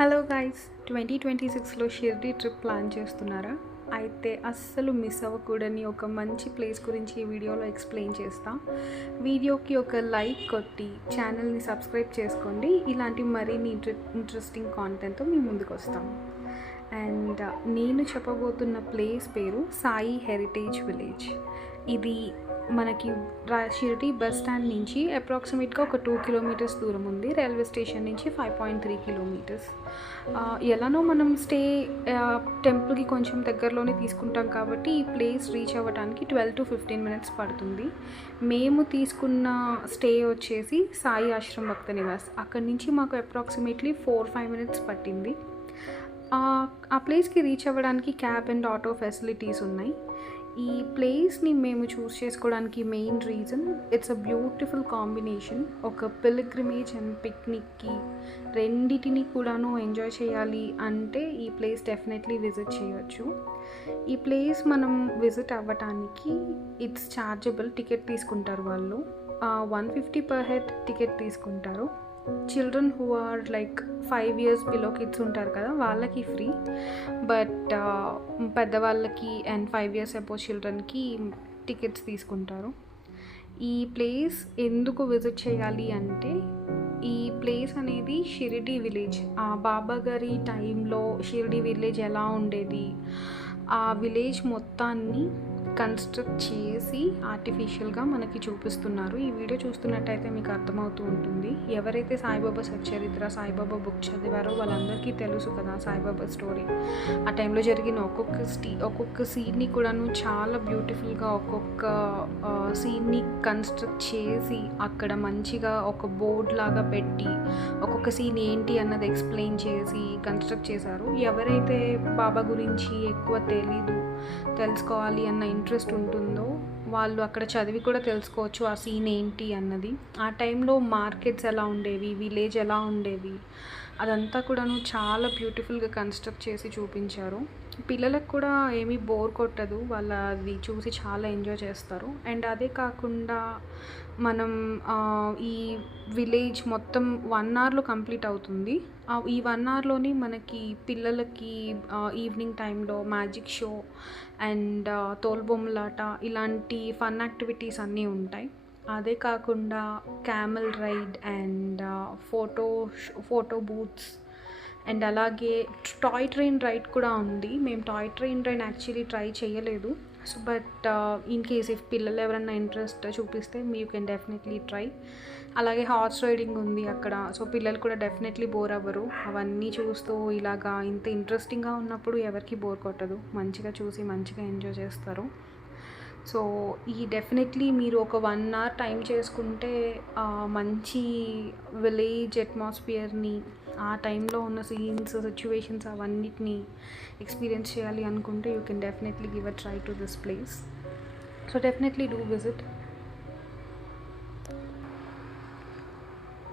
Hello guys, 2026లో Shirdi trip plan చేస్తున్నారా? అయితే అస్సలు మిస్ అవ్వకూడని ఒక మంచి ప్లేస్ గురించి ఈ వీడియోలో ఎక్స్ప్లెయిన్ చేస్తా. వీడియోకి ఒక లైక్ కొట్టి ఛానల్ని సబ్స్క్రైబ్ చేసుకోండి. ఇలాంటి మరిన్ని ఇంట్రెస్టింగ్ కాంటెంట్తో మీ ముందుకు వస్తాం. అండ్ నేను చెప్పబోతున్న ప్లేస్ పేరు సాయి హెరిటేజ్ విలేజ్. ఇది మనకి షిర్డీ బస్ స్టాండ్ నుంచి అప్రాక్సిమేట్గా ఒక 2 కిలోమీటర్స్ దూరం ఉంది. రైల్వే స్టేషన్ నుంచి 5.3 కిలోమీటర్స్. ఎలానో మనం టెంపుల్కి కొంచెం దగ్గరలోనే తీసుకుంటాం కాబట్టి ఈ ప్లేస్ రీచ్ అవ్వడానికి 12 to 15 మినిట్స్ పడుతుంది. మేము తీసుకున్న స్టే వచ్చేసి సాయి ఆశ్రమ్ భక్త నివాస్. అక్కడి నుంచి మాకు అప్రాక్సిమేట్లీ 4-5 మినిట్స్ పట్టింది. ఆ ప్లేస్కి రీచ్ అవ్వడానికి క్యాబ్ అండ్ ఆటో ఫెసిలిటీస్ ఉన్నాయి. ఈ ప్లేస్ని మేము చూస్ చేసుకోవడానికి main reason, it's a beautiful combination. ఒక పిల్గ్రిమేజ్ అండ్ పిక్నిక్కి రెండిటిని కూడాను ఎంజాయ్ చేయాలి అంటే ఈ ప్లేస్ డెఫినెట్లీ విజిట్ చేయొచ్చు. ఈ ప్లేస్ మనం విజిట్ అవ్వటానికి ఇట్స్ ఛార్జబుల్. టికెట్ తీసుకుంటారు వాళ్ళు. 150 per head టికెట్ తీసుకుంటారు. Children who are like 5 years below kids ఉంటారు కదా, వాళ్ళకి ఫ్రీ. బట్ పెద్దవాళ్ళకి అండ్ 5 years అబోవ్ చిల్డ్రన్కి టికెట్స్ తీసుకుంటారు. ఈ ప్లేస్ ఎందుకు విజిట్ చేయాలి అంటే, ఈ ప్లేస్ అనేది షిరిడి విలేజ్. బాబా గారి టైంలో షిరిడి విలేజ్ ఎలా ఉండేది, ఆ విలేజ్ మొత్తాన్ని కన్స్ట్రక్ట్ చేసి ఆర్టిఫిషియల్గా మనకి చూపిస్తున్నారు. ఈ వీడియో చూస్తున్నట్టయితే మీకు అర్థమవుతూ ఉంటుంది. ఎవరైతే సాయిబాబా సచ్చరిత్ర, సాయిబాబా బుక్ చదివారో వాళ్ళందరికీ తెలుసు కదా సాయిబాబా స్టోరీ. ఆ టైంలో జరిగిన ఒక్కొక్క సీన్ని కూడాను చాలా బ్యూటిఫుల్గా ఒక్కొక్క సీన్ని కన్స్ట్రక్ట్ చేసి అక్కడ మంచిగా ఒక బోర్డ్ లాగా పెట్టి ఒక్కొక్క సీన్ ఏంటి అన్నది ఎక్స్ప్లెయిన్ చేసి కన్స్ట్రక్ట్ చేశారు. ఎవరైతే బాబా గురించి ఎక్కువ తెలుసుకోవాలి అన్న ఇంట్రెస్ట్ ఉంటుందో వాళ్ళు అక్కడ చదివి కూడా తెలుసుకోవచ్చు ఆ సీన్ ఏంటి అన్నది. ఆ టైంలో మార్కెట్స్ ఎలా ఉండేవి, విలేజ్ ఎలా ఉండేవి, అదంతా కూడాను చాలా బ్యూటిఫుల్గా కన్స్ట్రక్ట్ చేసి చూపించారు. పిల్లలకు కూడా ఏమీ బోర్ కొట్టదు, వాళ్ళు అది చూసి చాలా ఎంజాయ్ చేస్తారు. అండ్ అదే కాకుండా మనం ఈ విలేజ్ మొత్తం 1 hourలో కంప్లీట్ అవుతుంది. ఈ 1 hourలోని మనకి పిల్లలకి ఈవినింగ్ టైంలో మ్యాజిక్ షో అండ్ తోలుబొమ్మలాట ఇలాంటి ఫన్ యాక్టివిటీస్ అన్నీ ఉంటాయి. అదే కాకుండా camel ride and photo booths and అలాగే టాయ్ ట్రైన్ రైడ్ కూడా ఉంది. మేము toy train ride actually try చేయలేదు. So but in case if పిల్లలు ఎవరైనా ఇంట్రెస్ట్ చూపిస్తే యూ కెన్ డెఫినెట్లీ ట్రై. అలాగే హార్స్ రైడింగ్ ఉంది అక్కడ. సో పిల్లలు కూడా డెఫినెట్లీ బోర్ అవ్వరు. అవన్నీ చూస్తూ ఇలాగా ఇంత ఇంట్రెస్టింగ్గా ఉన్నప్పుడు ఎవరికి బోర్ కొట్టదు. మంచిగా చూసి మంచిగా ఎంజాయ్ చేస్తారు. సో డెఫినెట్లీ మీరు ఒక 1 hour టైం చేసుకుంటే మంచి విలేజ్ అట్మాస్ఫియర్ని, ఆ టైంలో ఉన్న సీన్స్, సిచ్యువేషన్స్ అవన్నిటిని ఎక్స్పీరియన్స్ చేయాలి అనుకుంటే you can definitely give a try to this place. So definitely do visit.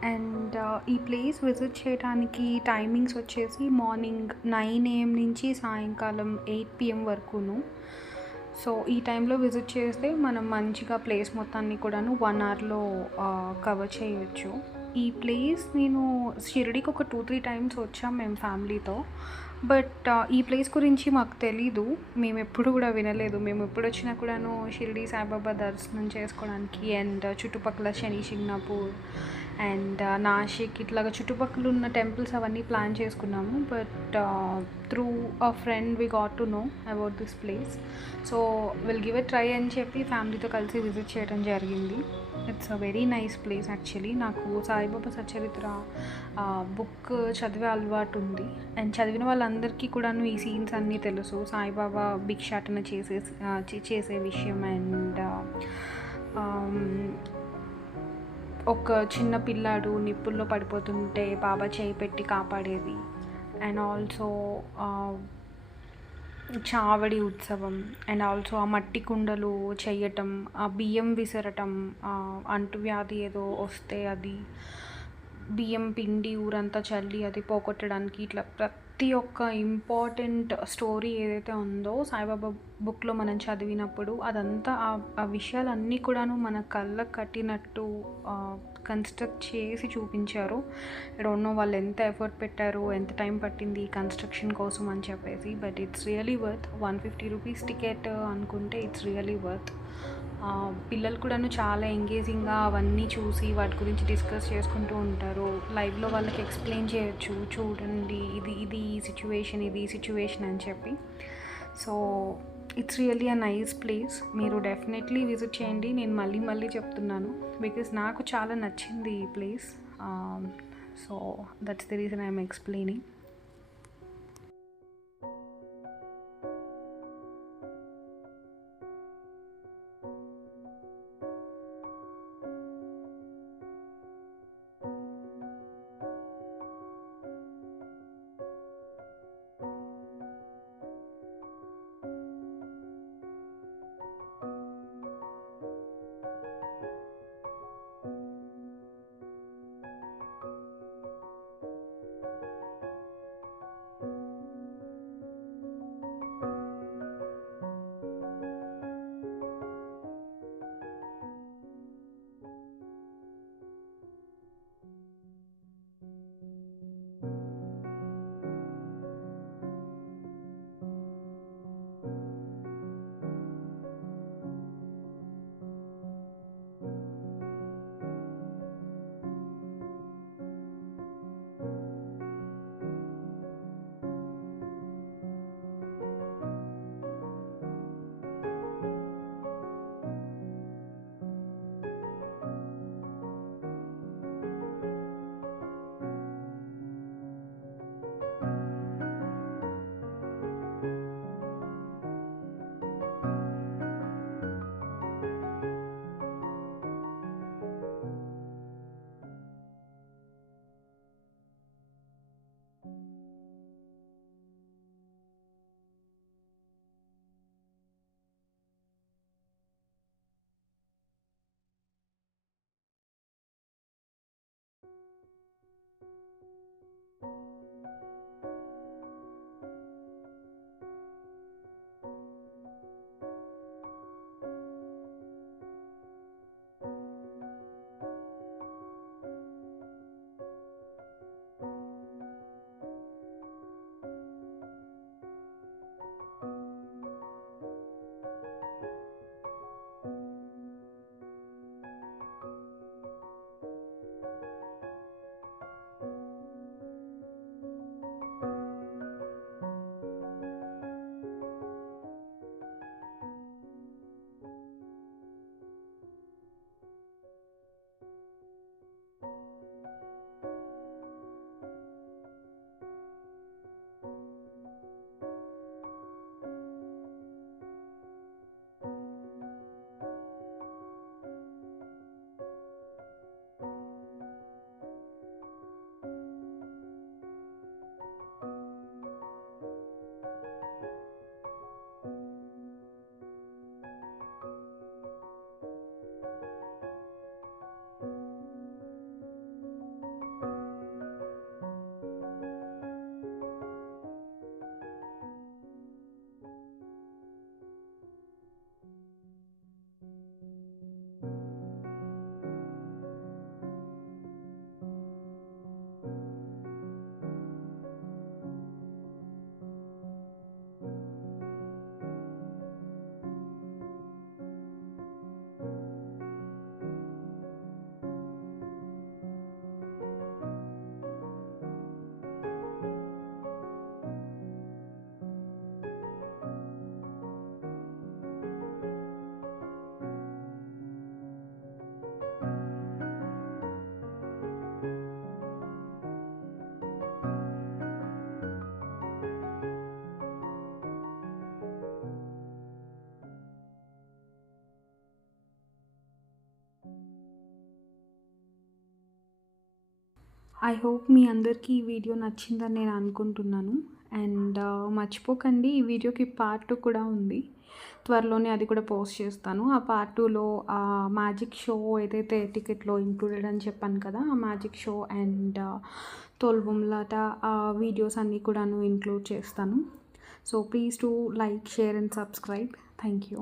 And ఈ ప్లేస్ విజిట్ చేయడానికి టైమింగ్స్ వచ్చేసి మార్నింగ్ 9 AM నుంచి సాయంకాలం 8 PM వరకును. సో ఈ టైంలో విజిట్ చేస్తే మనం మంచిగా ప్లేస్ మొత్తాన్ని కూడాను 1 hourలో కవర్ చేయొచ్చు. ఈ ప్లేస్ నేను షిరిడీకి ఒక 2-3 times వచ్చాం మేము ఫ్యామిలీతో. బట్ ఈ ప్లేస్ గురించి మాకు తెలీదు, మేము ఎప్పుడు కూడా వినలేదు. మేము ఎప్పుడు వచ్చినా కూడాను షిరిడీ సాయిబాబా దర్శనం చేసుకోవడానికి అండ్ చుట్టుపక్కల శని శింగ్నాపూర్ అండ్ నాసిక్ ఇట్లాగా చుట్టుపక్కల ఉన్న టెంపుల్స్ అవన్నీ ప్లాన్ చేసుకున్నాము. But through a friend we got to know about this place. So will give a try అని చెప్పి ఫ్యామిలీతో కలిసి విజిట్ చేయడం జరిగింది. It's a very nice place actually. నాకు సాయిబాబా సచ్చరిత్ర బుక్ చదివే అలవాటు ఉంది. అండ్ చదివిన వాళ్ళందరికీ కూడాను ఈ సీన్స్ అన్నీ తెలుసు. సాయిబాబా భిక్షాటన చేసే విషయం అండ్ ఒక చిన్న పిల్లాడు నిప్పుల్లో పడిపోతుంటే బాబా చేయి పెట్టి కాపాడేది. అండ్ ఆల్సో చావడి ఉత్సవం అండ్ ఆల్సో ఆ మట్టి కుండలు చేయటం, ఆ బియ్యం విసరటం, అంటువ్యాధి ఏదో వస్తే అది బియ్యం పిండి ఊరంతా చల్లి అది పోగొట్టడానికి ఇట్లా ప్రతి ఒక్క ఇంపార్టెంట్ స్టోరీ ఏదైతే ఉందో సాయిబాబా బుక్లో మనం చదివినప్పుడు అదంతా ఆ విషయాలన్నీ కూడాను మన కళ్ళకు కట్టినట్టు కన్స్ట్రక్ట్ చేసి చూపించారు. ఐ డోంట్ నో వాళ్ళు ఎంత ఎఫర్ట్ పెట్టారు, ఎంత టైం పట్టింది ఈ కన్స్ట్రక్షన్ కోసం అని చెప్పేసి. But it's really worth. 150 rupees ticket అనుకుంటే ఇట్స్ రియలీ వర్త్. పిల్లలు కూడాను చాలా ఎంగేజింగ్గా అవన్నీ చూసి వాటి గురించి డిస్కస్ చేసుకుంటూ ఉంటారు. లైవ్లో వాళ్ళకి ఎక్స్ప్లెయిన్ చేయొచ్చు, చూడండి ఇది ఈ సిచ్యువేషన్ అని చెప్పి. So it's really a nice place. మీరు డెఫినెట్లీ విజిట్ చేయండి. నేను మళ్ళీ చెప్తున్నాను బికాస్ నాకు చాలా నచ్చింది ఈ place. So that's the reason I'm explaining. I hope మీ అందరికీ ఈ వీడియో నచ్చిందని నేను అనుకుంటున్నాను. అండ్ మర్చిపోకండి, ఈ వీడియోకి పార్ట్ 2 కూడా ఉంది. త్వరలోనే అది కూడా పోస్ట్ చేస్తాను. ఆ పార్ట్ 2లో మ్యాజిక్ షో ఏదైతే టికెట్లో ఇంక్లూడెడ్ అని చెప్పాను కదా, ఆ మ్యాజిక్ షో అండ్ తోల్బొమ్మలాట వీడియోస్ అన్నీ కూడాను ఇంక్లూడ్ చేస్తాను. So please to like, share and subscribe. Thank you.